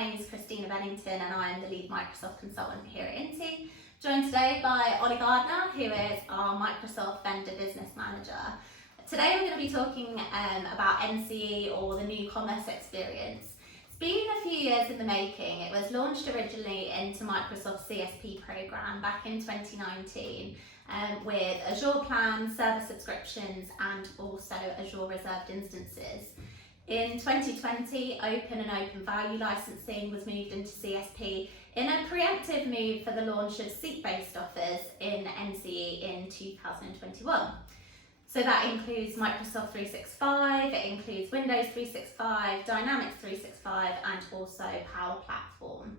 name is Kristina Bennington and I am the lead Microsoft consultant here at NCE, joined today by Gardner, who is our Microsoft Vendor Business Manager. Today we're going to be talking about NCE, or the new commerce experience. It's been a few years in the making. It was launched originally into Microsoft's CSP program back in 2019 with Azure plans, server subscriptions and also Azure reserved instances. In 2020, open and open value licensing was moved into CSP in a preemptive move for the launch of seat-based offers in NCE in 2021. So that includes Microsoft 365, it includes Windows 365, Dynamics 365 and also Power Platform.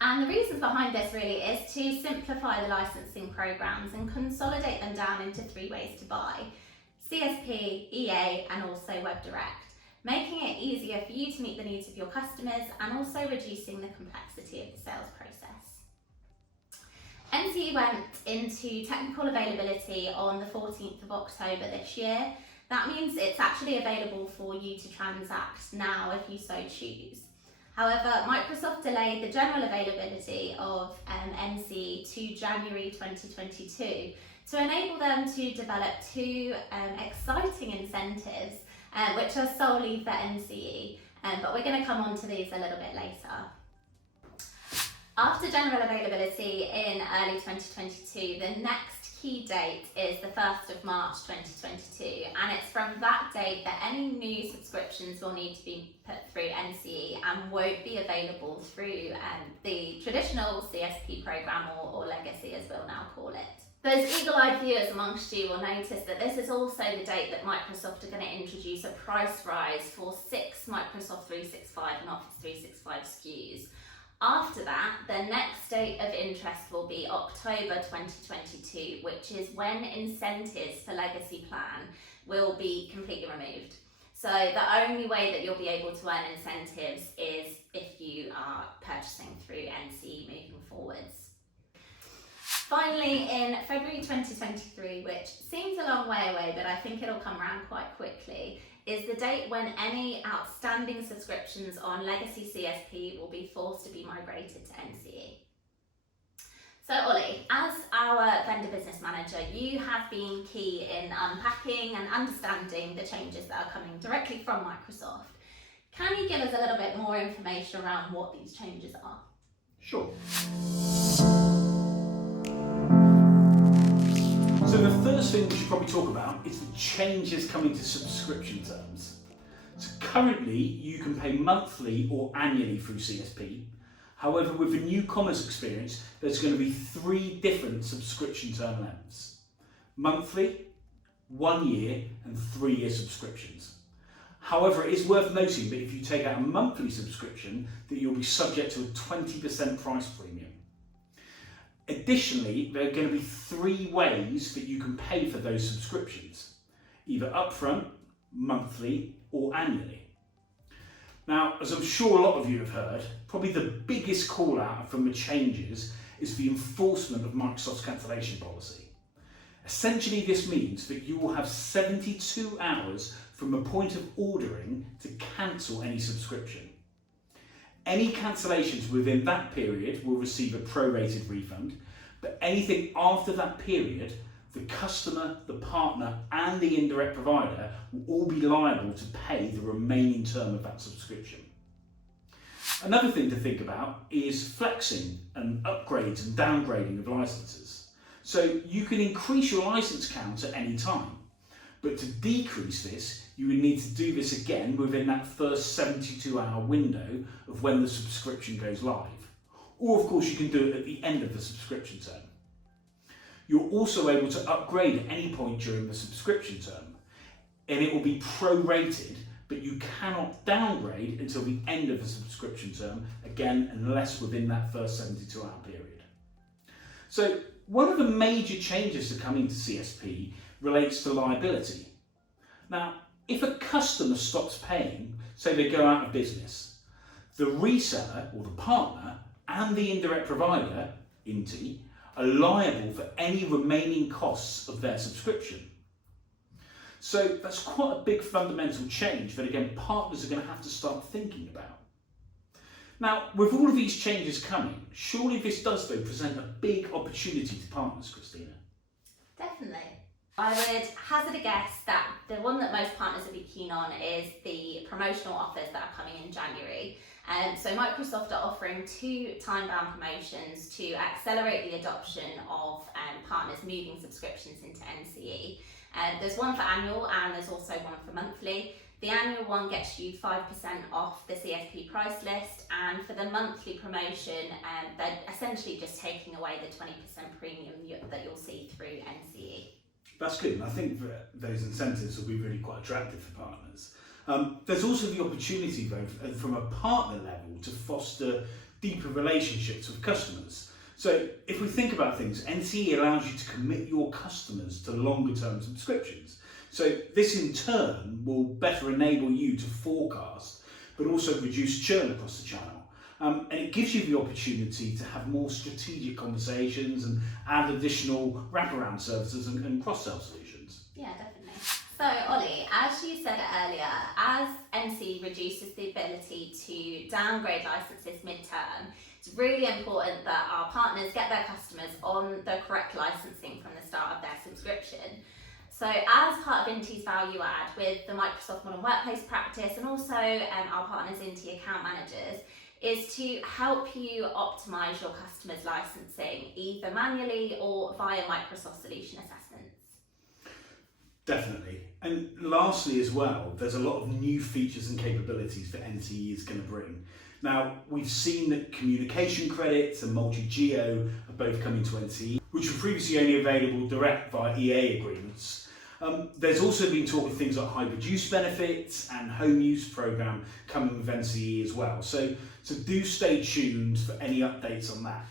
And the reasons behind this really is to simplify the licensing programs and consolidate them down into 3 ways to buy: CSP, EA and also WebDirect, making it easier for you to meet the needs of your customers and also reducing the complexity of the sales process. NCE went into technical availability on the 14th of October this year. That means it's actually available for you to transact now if you so choose. However, Microsoft delayed the general availability of NCE to January 2022 to enable them to develop 2 exciting incentives which are solely for NCE, but we're going to come on to these a little bit later. After general availability in early 2022, the next key date is the 1st of March 2022, and it's from that date that any new subscriptions will need to be put through NCE and won't be available through the traditional CSP program or legacy, as we'll now call it. Those eagle-eyed viewers amongst you will notice that this is also the date that Microsoft are going to introduce a price rise for 6 Microsoft 365 and Office 365 SKUs. After that, the next date of interest will be October 2022, which is when incentives for Legacy Plan will be completely removed. So the only way that you'll be able to earn incentives is if you are purchasing through NCE moving forwards. Finally, in February 2023, which seems a long way away, but I think it'll come around quite quickly, is the date when any outstanding subscriptions on legacy CSP will be forced to be migrated to NCE. So Ollie, as our vendor business manager, you have been key in unpacking and understanding the changes that are coming directly from Microsoft. Can you give us a little bit more information around what these changes are? Sure. So the first thing we should probably talk about is the changes coming to subscription terms. So currently you can pay monthly or annually through CSP. However, with the new commerce experience, there's going to be 3 different subscription term lengths: monthly, 1 year and 3-year subscriptions. However, it is worth noting that if you take out a monthly subscription, that you'll be subject to a 20% price premium. Additionally, there are going to be 3 ways that you can pay for those subscriptions: either upfront, monthly or annually. Now, as I'm sure a lot of you have heard, probably the biggest call out from the changes is the enforcement of Microsoft's cancellation policy. Essentially, this means that you will have 72 hours from the point of ordering to cancel any subscription. Any cancellations within that period will receive a prorated refund, but anything after that period, the customer, the partner and the indirect provider will all be liable to pay the remaining term of that subscription. Another thing to think about is flexing and upgrades and downgrading of licenses. So you can increase your license count at any time, but to decrease this, you would need to do this again within that first 72-hour window of when the subscription goes live. Or of course you can do it at the end of the subscription term. You're also able to upgrade at any point during the subscription term, and it will be prorated, but you cannot downgrade until the end of the subscription term, again unless within that first 72-hour period. So one of the major changes to coming to CSP relates to liability. Now, if a customer stops paying, say they go out of business, the reseller or the partner and the indirect provider, INTI, are liable for any remaining costs of their subscription. So that's quite a big fundamental change that, again, partners are going to have to start thinking about. Now, with all of these changes coming, surely this does though present a big opportunity to partners, Kristina. Definitely. I would hazard a guess that the one that most partners would be keen on is the promotional offers that are coming in January. So Microsoft are offering 2 time-bound promotions to accelerate the adoption of partners moving subscriptions into NCE. There's one for annual and there's also one for monthly. The annual one gets you 5% off the CSP price list, and for the monthly promotion, they're essentially just taking away the 20% premium that you'll see through NCE. That's good, and I think that those incentives will be really quite attractive for partners. There's also the opportunity though, from a partner level, to foster deeper relationships with customers. So if we think about things, NCE allows you to commit your customers to longer term subscriptions. So this in turn will better enable you to forecast, but also reduce churn across the channel. And it gives you the opportunity to have more strategic conversations and add additional wraparound services and cross-sell solutions. Yeah, definitely. So Ollie, as you said earlier, as NCE reduces the ability to downgrade licenses mid-term, it's really important that our partners get their customers on the correct licensing from the start of their subscription. So as part of NCE's value add with the Microsoft Modern Workplace practice and also our partners NCE account managers is to help you optimise your customers' licensing either manually or via Microsoft solution assessments. Definitely. And lastly as well, there's a lot of new features and capabilities that NCE is going to bring. Now, we've seen that communication credits and multi-geo are both coming to NCE, which were previously only available direct via EA agreements. There's also been talk of things like hybrid use benefits and home use program coming with NCE as well. So do stay tuned for any updates on that.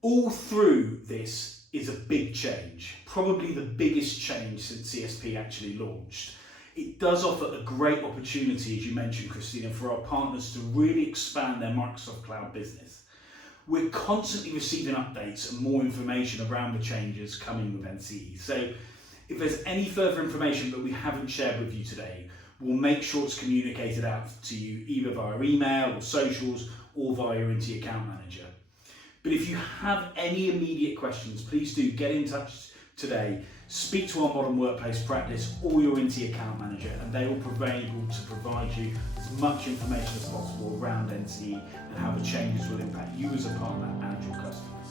All through this is a big change, probably the biggest change since CSP actually launched. It does offer a great opportunity, as you mentioned, Kristina, for our partners to really expand their Microsoft Cloud business. We're constantly receiving updates and more information around the changes coming with NCE. So if there's any further information that we haven't shared with you today, we'll make sure it's communicated out to you either via email or socials or via your NCE account manager. But if you have any immediate questions, please do get in touch today. Speak to our Modern Workplace practice or your NCE account manager, and they will be able to provide you as much information as possible around NCE and how the changes will impact you as a partner and your customers.